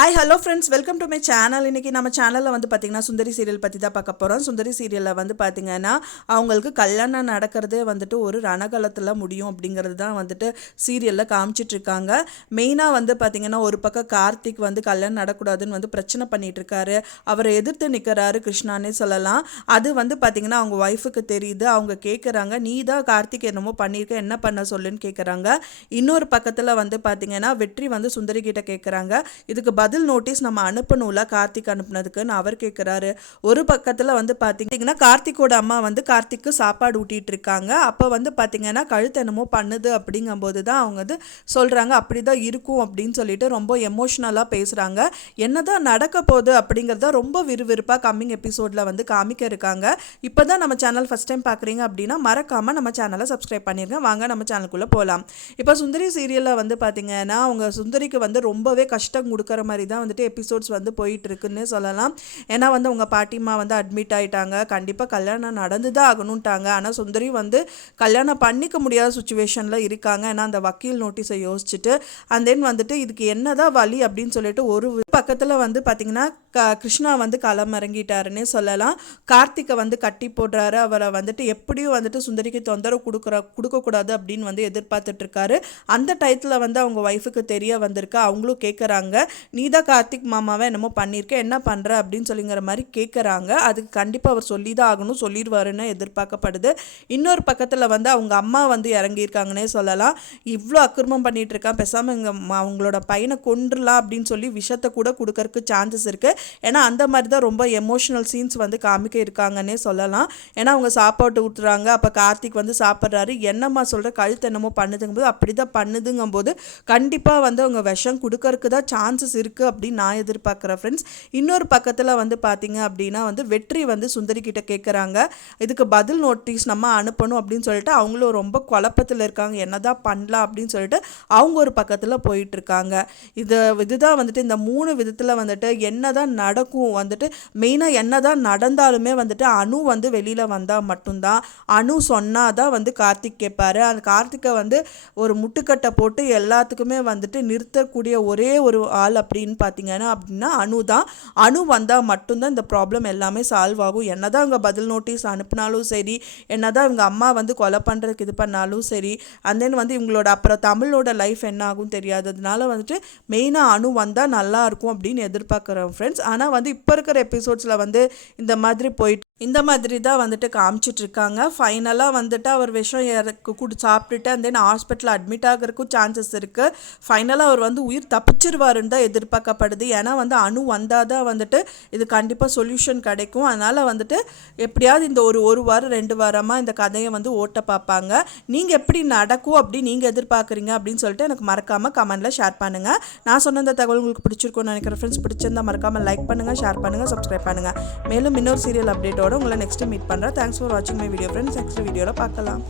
Hi hello friends welcome to my channel இன்றைக்கி நம்ம சேனலில் வந்து பார்த்திங்கன்னா சுந்தரி சீரியல் பற்றி தான் பார்க்க போகிறோம் சுந்தரி சீரியலில் வந்து பார்த்திங்கன்னா அவங்களுக்கு கல்யாணம் நடக்கிறதே வந்துட்டு ஒரு ரணகலத்தில் முடியும் அப்படிங்கிறது தான் வந்துட்டு சீரியலில் காமிச்சிட்ருக்காங்க மெயினாக வந்து பார்த்திங்கன்னா ஒரு பக்கம் கார்த்திக் வந்து கல்யாணம் நடக்கூடாதுன்னு வந்து பிரச்சனை பண்ணிகிட்ருக்காரு அவரை எதிர்த்து நிற்கிறாரு கிருஷ்ணானே சொல்லலாம். அது வந்து பார்த்திங்கன்னா அவங்க ஒய்ஃபுக்கு தெரியுது. அவங்க கேட்குறாங்க நீ தான் கார்த்திக் என்னமோ பண்ணியிருக்க என்ன பண்ண சொல்லுன்னு கேட்குறாங்க இன்னொரு பக்கத்தில் வந்து பார்த்திங்கன்னா வெற்றி வந்து சுந்தரி கிட்ட கேட்குறாங்க இதுக்கு பதில் நோட்டீஸ் நம்ம அனுப்பணும்ல? கார்த்திக் அனுப்புனதுக்குன்னு அவர் கேட்குறாரு ஒரு பக்கத்தில் வந்து பார்த்தீங்கன்னா கார்த்திக்கோட அம்மா வந்து கார்த்திக்கு சாப்பாடு ஊட்டிகிட்டு இருக்காங்க. அப்போ வந்து பார்த்தீங்கன்னா கழுத்து என்னமோ பண்ணுது அப்படிங்கும்போது தான் அவங்க வந்து சொல்கிறாங்க அப்படி தான் இருக்கும் அப்படின்னு சொல்லிட்டு ரொம்ப எமோஷ்னலாக பேசுகிறாங்க என்னதான் நடக்க போகுது அப்படிங்கிறத ரொம்ப விறுவிறுப்பாக கம்மிங் எபிசோடில் வந்து காமிக்க இருக்காங்க. இப்போ தான் நம்ம சேனல் ஃபஸ்ட் டைம் பார்க்குறீங்க அப்படின்னா மறக்காமல் நம்ம சேனலை சப்ஸ்கிரைப் பண்ணிருங்க. வாங்க நம்ம சேனலுக்குள்ளே போகலாம் இப்போ சுந்தரி சீரியலில் வந்து பார்த்தீங்கன்னா அவங்க சுந்தரிக்கு வந்து ரொம்பவே கஷ்டம் கொடுக்குற மாதிரி தான் வந்துட்டு எபிசோட்ஸ் வந்து போயிட்டுருக்குன்னு சொல்லலாம். ஏன்னா வந்து உங்கள் பாட்டிமா வந்து அட்மிட் ஆகிட்டாங்க கண்டிப்பாக கல்யாணம் நடந்து தான் ஆகணுன்ட்டாங்க ஆனால் சுந்தரி வந்து கல்யாணம் பண்ணிக்க முடியாத சுச்சுவேஷனில் இருக்காங்க. ஏன்னா அந்த வக்கீல் நோட்டீஸை யோசிச்சுட்டு அண்ட் தென் வந்துட்டு இதுக்கு என்னதான் வழி அப்படின்னு சொல்லிட்டு ஒரு பக்கத்தில் வந்து பார்த்திங்கன்னா க கிருஷ்ணா வந்து களம் இறங்கிட்டாருன்னே சொல்லலாம். கார்த்திகை வந்து கட்டி போடுறாரு. அவரை வந்துட்டு எப்படியும் வந்துட்டு சுந்தரிக்கு தொந்தரவு கொடுக்குற கொடுக்கக்கூடாது அப்படின்னு வந்து எதிர்பார்த்துட்ருக்காரு அந்த டயத்தில் வந்து அவங்க ஒய்ஃபுக்கு தெரிய வந்திருக்கு. அவங்களும் கேட்குறாங்க நீ தான் கார்த்திக் மாமாவை என்னமோ பண்ணியிருக்க என்ன பண்ணுற அப்படின்னு சொல்லிங்கிற மாதிரி கேட்குறாங்க அதுக்கு கண்டிப்பாக அவர் சொல்லி தான் ஆகணும். சொல்லிடுவாருன்னு எதிர்பார்க்கப்படுது. இன்னொரு பக்கத்தில் வந்து அவங்க அம்மா வந்து இறங்கியிருக்காங்கன்னே சொல்லலாம். இவ்வளோ அக்கிரமம் பண்ணிகிட்ருக்கான் பேசாமல் இங்கே அவங்களோட பையனை கொண்டுலாம் அப்படின்னு சொல்லி விஷத்தை கூட கொடுக்கறக்கு சான்சஸ் இருக்குது ஏன்னா அந்த மாதிரி தான் ரொம்ப எமோஷனல் சீன்ஸ் வந்து காமிக்க இருக்காங்கன்னே சொல்லலாம். ஏன்னா அவங்க சாப்பாட்டு ஊற்றுறாங்க அப்போ கார்த்திக் வந்து சாப்பிட்றாரு. என்னம்மா சொல்கிற கழுத்து என்னமோ பண்ணுதுங்கும்போது அப்படி தான் பண்ணுதுங்கும்போது கண்டிப்பாக வந்து அவங்க விஷம் கொடுக்கறக்கு தான் சான்சஸ் இருக்குது அப்படின்னு நான் எதிர்பார்க்குறேன் ஃப்ரெண்ட்ஸ் இன்னொரு பக்கத்தில் வந்து பார்த்தீங்க அப்படின்னா வந்து வெற்றி வந்து சுந்தரி கிட்ட கேட்குறாங்க இதுக்கு பதில் நோட்டீஸ் நம்ம அனுப்பணும் அப்படின்னு சொல்லிட்டு அவங்களும் ரொம்ப குழப்பத்தில் இருக்காங்க. என்னதான் பண்ணலாம் அப்படின்னு சொல்லிட்டு அவங்க ஒரு பக்கத்தில் போயிட்டுருக்காங்க இது இதுதான் வந்துட்டு இந்த மூணு விதத்தில் வந்துட்டு என்ன தான் நடக்கும் வந்துட்டு மெயினாக என்ன தான் நடந்தாலுமே வந்துட்டு அணு வந்து வெளியில் வந்தால் மட்டும்தான். அணு சொன்னால் தான் வந்து கார்த்திக் கேட்பார் அந்த கார்த்திக்கை வந்து ஒரு முட்டுக்கட்டை போட்டு எல்லாத்துக்குமே வந்துட்டு நிறுத்தக்கூடிய ஒரே ஒரு ஆள் அப்படின்னு பார்த்தீங்கன்னா அப்படின்னா அணு தான் அணு வந்தால் மட்டும்தான் இந்த ப்ராப்ளம் எல்லாமே சால்வ் ஆகும். என்ன தான் அவங்க பதில் நோட்டீஸ் அனுப்பினாலும் சரி என்ன தான் இவங்க அம்மா வந்து கொலை பண்ணுறதுக்கு இது பண்ணாலும் சரி அண்ட் தென் வந்து இவங்களோட அப்புறம் தமிழோட லைஃப் என்ன ஆகும் தெரியாததுனால வந்துட்டு மெயினாக அணு வந்தால் நல்லாயிருக்கும் அப்படின்னு எதிர்பார்க்குறோம் ஃப்ரெண்ட்ஸ் ஆனால் வந்து இப்போ இருக்கிற எபிசோட்ஸில் வந்து இந்த மாதிரி போயிட்டு இந்த மாதிரி தான் வந்துட்டு காமிச்சிட்ருக்காங்க. ஃபைனலாக வந்துட்டு அவர் விஷம் இறக்கு குடி சாப்பிட்டுட்டு அண்ட் தென் ஹாஸ்பிட்டலில் அட்மிட் ஆகிறதுக்கும் சான்சஸ் இருக்குது ஃபைனலாக அவர் வந்து உயிர் தப்பிச்சிருவாருன்னு தான் எதிர்பார்க்கப்படுது. ஏன்னா வந்து அணு வந்தால் தான் வந்துட்டு இது கண்டிப்பாக சொல்யூஷன் கிடைக்கும். அதனால் வந்துட்டு எப்படியாவது இந்த ஒரு ஒரு வாரம் ரெண்டு வாரமாக இந்த கதையை வந்து ஓட்ட பார்ப்பாங்க. நீங்கள் எப்படி நடக்கும் அப்படி நீங்கள் எதிர்பார்க்குறீங்க அப்படின்னு சொல்லிட்டு எனக்கு மறக்காமல் கமெண்ட்டில் ஷேர் பண்ணுங்கள் நான் சொன்ன இந்த தகவல் உங்களுக்கு பிடிச்சிருக்கும்னு நினைக்கிறேன் ஃப்ரெண்ட்ஸ் பிடிச்சிருந்தா மறக்காமல் லைக் பண்ணுங்கள் ஷேர் பண்ணுங்கள் சப்ஸ்கிரைப் பண்ணுங்கள் மேலும் இன்னொரு சீரியல் அப்டேட்டோட உங்களை நெக்ஸ்ட் மீட் பண்ணுறேன் தேங்க்ஸ் ஃபார் வாட்சிங் மை வீடியோ ஃப்ரெண்ட்ஸ் நெக்ஸ்ட் வீடியோவில் பார்க்கலாம்.